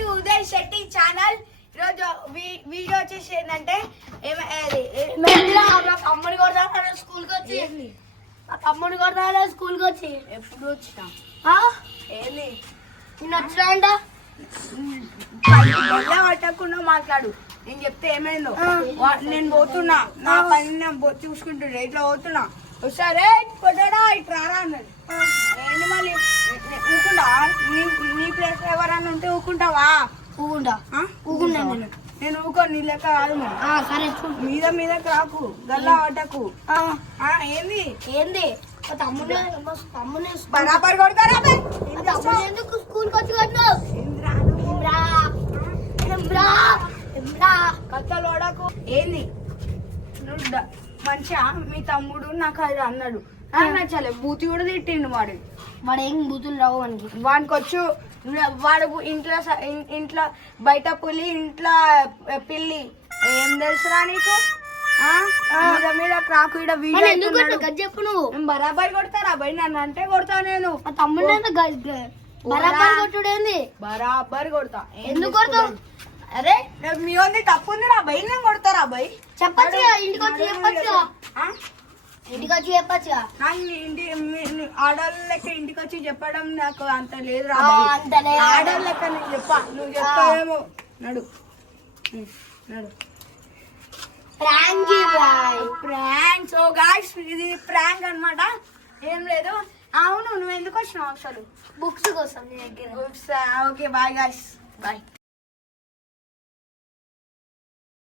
To Uday Shetty channel. ఈరోజు video వచ్చేసి ఏంటంటే తమ్ముడు కొడతాను స్కూల్కి వచ్చి తమ్ముడు కొడతాను స్కూల్కి వచ్చి ఎప్పుడు వచ్చినా ఏంది నేను వచ్చినా అంట పట్టకుండా మాట్లాడు. నేను చెప్తే ఏమైందో నేను పోతున్నా నా పని నేను చూసుకుంటున్నా ఇట్లా పోతున్నా సరే కొట్టడా ఇట్లా రారా అన్నది. ఏంటి మళ్ళీ ఊకుంటా నీ ప్లేస్ ఎవరన్నా ఉంటే ఊకుంటావా? ఊకుంటా నేను ఊకో నీ లెక్క కాదు మీద మీద రాకు గల్లా ఆటకు. ఏంది ఏంది తమ్ముడు బరాబర్ కొడతారా ఎందుకు స్కూల్కి వచ్చి కొట్టినావు? కథలు ఓడకు. ఏంది మంచిగా మీ తమ్ముడు నాకు అది అన్నాడు నచ్చలే బూతి కూడా తిట్టిండు. వాడు ఏం బూతులు రావు వానికి వచ్చు. వాడు ఇంట్లో బయట పులి ఇంట్లో పిల్లి ఏం తెలుసురా నీకు? మీద క్రాకు చెప్పు నువ్వు బరాబర్ కొడతారా భయ్ నన్ను అంటే కొడతా నేను తమ్ముడు బరాబర్ కొట్టుడేంది బరాబర్ కొడతా. ఎందుకు కొడతావు? అరే మీ ఉంది తప్పు ఉంది రా భయ్ నేను కొడతారా భయ్ చెప్పచ్చు ఇంటికి వచ్చి చెప్పచ్చు ఇంటికి వచ్చి చెప్పచ్చు ఆడవాళ్ళ లెక్క ఇంటికి వచ్చి చెప్పడం నాకు అంత లేదు రా ఆడవాళ్ళ లెక్క నేను చెప్పా నువ్వు చెప్తావేమో. నడు నడు ప్రాంక్. సో గాయ్స్ ఇది ప్రాంక్ అన్నమాట ఏం లేదు. అవును నువ్వు ఎందుకు వచ్చినావు అసలు? బుక్స్ కోసం నీ దగ్గర books. Okay bye guys bye.